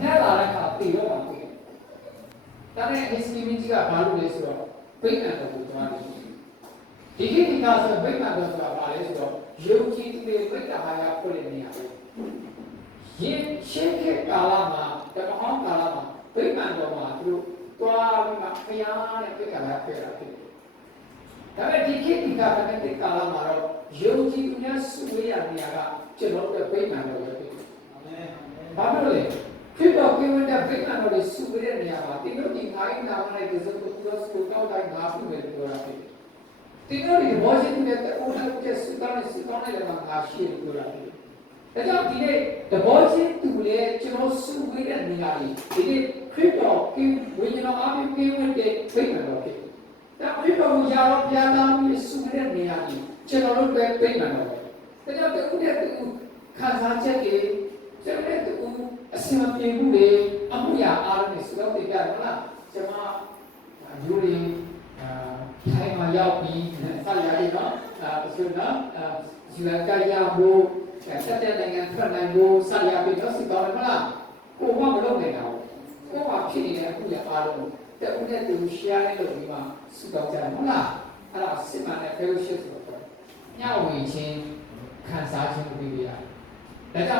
ညလာတဲ့ခါတည်တော့မှာတွေ့တယ်ဒါနဲ့ HCM ကြီးကဘာလို့လဲဆိုတော့ဗိမာန်တော်ကိုသွားတယ်ဒီကိစ္စဆိုဗိမာန်တော်ဆိုတာဘာလဲဆိုတော့ယုံကြည်သူတွေဗိတ္တဟာယဖွင့်တဲ့နေရာပဲရင်ရှင်းခဲ့ကာလမှာတမဟောင်းကာလမှာဗိမာန်တော်မှာသူတို့သွားပြီးမှဖျားနဲ့ဗိတ္တဟာယဖွင့်တာဖြစ်တယ်ဒါပေမဲ့ဒီကိစ္စကတဲ့ကာလမှာတော့ယုံကြည်သူများစုဝေးရနေရာကကျွန်တော်တို့ဗိမာန်တော်ပဲဖြစ်တယ်ဘာလို့လဲဖြစ်တော့ကိဝတ်တဲ့ဗိမာန်တော်တွေစုဝေးတဲ့နေရာမှာဒီလိုဒီခိုင်းနာမနဲ့ဒီစပုတ်လို့စပုတ်တော့တိုင်းငါပြုမယ်ပြောတာဖြစ်တယ်ဒီလိုဒီဘောရှင်တဲ့အိုးထုတ်တဲ့စုကောင်းတဲ့လည်းငါရှိတယ်ပြောတာဖြစ်တယ်ဒါကြောင့်ဒီနေ့တဘောရှင်သူလေကျွန်တော်စုဝေးတဲ့နေရာတွေဒီနေ့ခရစ်တော်ကိဝိညာဉ်တော်အပြင်ကိဝတ်တဲ့ဗိမာန်တော်ဖြစ်တယ်ဒါခရစ်တော်ကိုယာရောဘုရားသားမျိုးစုဝေးတဲ့နေရာကြီးကျွန်တော်တို့ပဲဗိမာန်တော်ပဲဒါကြောင့်တူတဲ့တူခံစားချက်တွေကျွန်တော်တို့တူအစင်မပြေမှုတွေအမှုရာအားလုံးတွေစုတော့တင်ပြတယ်ဟုတ်လားကျွန်မယူရင်းထိုင်မှာရောက်ပြီးဆက်ရည်နော်ဆိုတော့ယူရကြရဖို့ဆက်တဲ့နိုင်ငံထွက်နိုင်ဖို့ဆက်ရပြီးတော့စုတော့မလားကိုမမလုပ်နိုင်တာကိုကဖြစ်နေတဲ့အမှုရာအားလုံးတဲ့ဦးနဲ့တူ share လုပ်ပြီးမှစုတော့ကြတယ်ဟုတ်လားအဲ့ဒါစစ်မှန်တဲ့ fellowship ဆိုတော့ညဝင်ချင်းခံစားခြင်းလုပ်ပြီးရတယ်ဒါကြောင့်